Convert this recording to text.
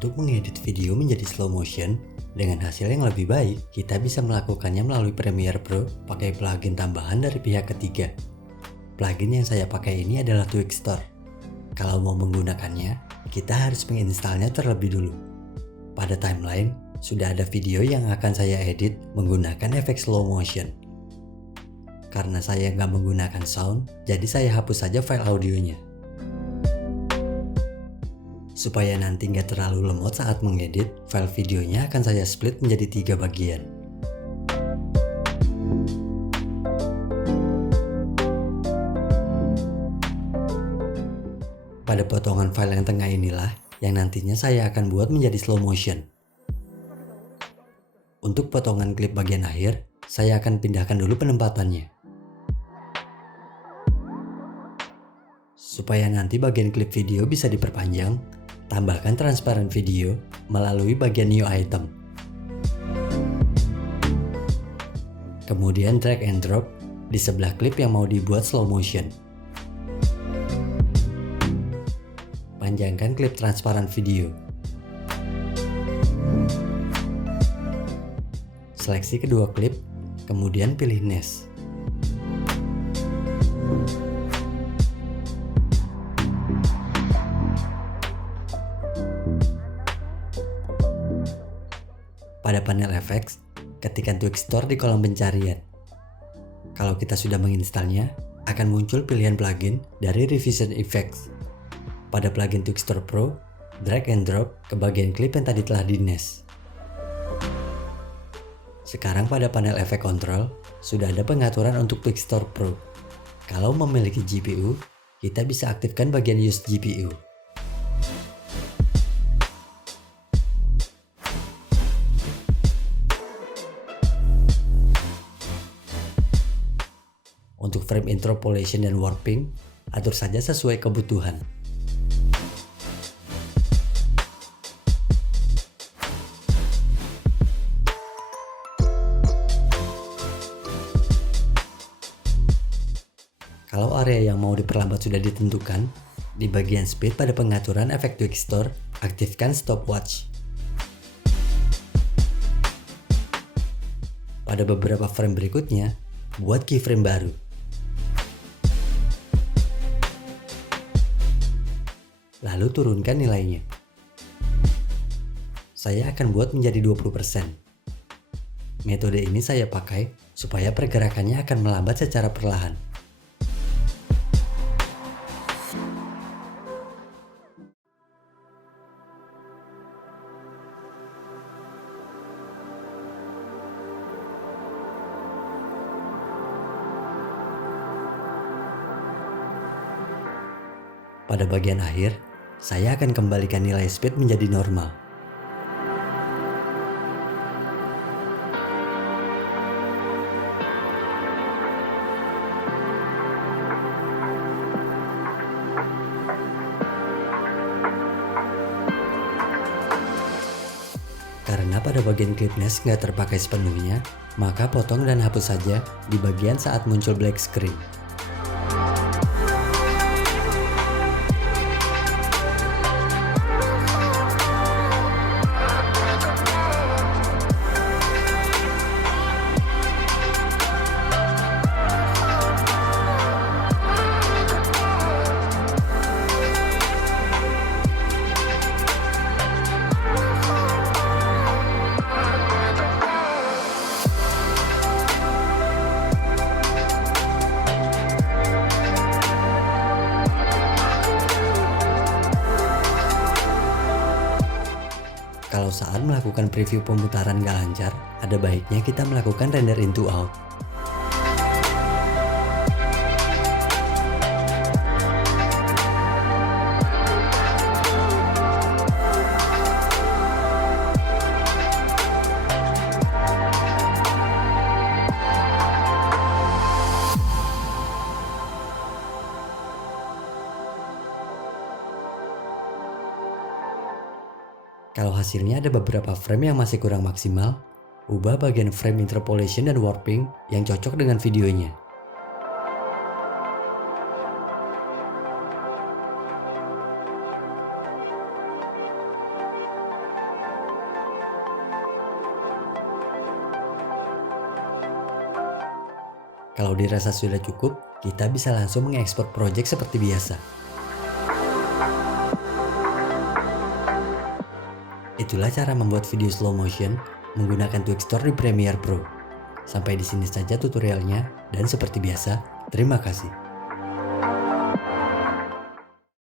Untuk mengedit video menjadi slow motion dengan hasil yang lebih baik, kita bisa melakukannya melalui Premiere Pro pakai plugin tambahan dari pihak ketiga. Plugin yang saya pakai ini adalah Twixtor. Kalau mau menggunakannya, kita harus menginstalnya terlebih dulu. Pada timeline, sudah ada video yang akan saya edit menggunakan efek slow motion. Karena saya nggak menggunakan sound, jadi saya hapus saja file audionya. Supaya nanti nggak terlalu lemot saat mengedit, file videonya akan saya split menjadi 3 bagian. Pada potongan file yang tengah inilah yang nantinya saya akan buat menjadi slow motion. Untuk potongan klip bagian akhir, saya akan pindahkan dulu penempatannya. Supaya nanti bagian klip video bisa diperpanjang, tambahkan transparent video melalui bagian new item. Kemudian drag and drop di sebelah klip yang mau dibuat slow motion. Panjangkan klip transparan video. Seleksi kedua klip, kemudian pilih Nest. Pada panel Effects, ketikkan Twixtor di kolom pencarian. Kalau kita sudah menginstalnya, akan muncul pilihan plugin dari Revision Effects. Pada plugin Twixtor Pro, drag and drop ke bagian klip yang tadi telah di-nest. Sekarang pada panel efek control, sudah ada pengaturan untuk Twixtor Pro. Kalau memiliki GPU, kita bisa aktifkan bagian Use GPU. Untuk frame interpolation dan warping, atur saja sesuai kebutuhan. Kalau area yang mau diperlambat sudah ditentukan, di bagian speed pada pengaturan efek Twixtor, aktifkan stopwatch. Pada beberapa frame berikutnya, buat keyframe baru. Lalu turunkan nilainya. Saya akan buat menjadi 20%. Metode ini saya pakai supaya pergerakannya akan melambat secara perlahan. Pada bagian akhir, saya akan kembalikan nilai speed menjadi normal. Karena pada bagian clip nest nggak terpakai sepenuhnya, maka potong dan hapus saja di bagian saat muncul black screen. Kalau saat melakukan preview pemutaran gak lancar, ada baiknya kita melakukan render into out. Kalau hasilnya ada beberapa frame yang masih kurang maksimal, ubah bagian frame interpolation dan warping yang cocok dengan videonya. Kalau dirasa sudah cukup, kita bisa langsung mengekspor project seperti biasa. Itulah cara membuat video slow motion menggunakan Twixtor di Premiere Pro. Sampai di sini saja tutorialnya, dan seperti biasa, terima kasih.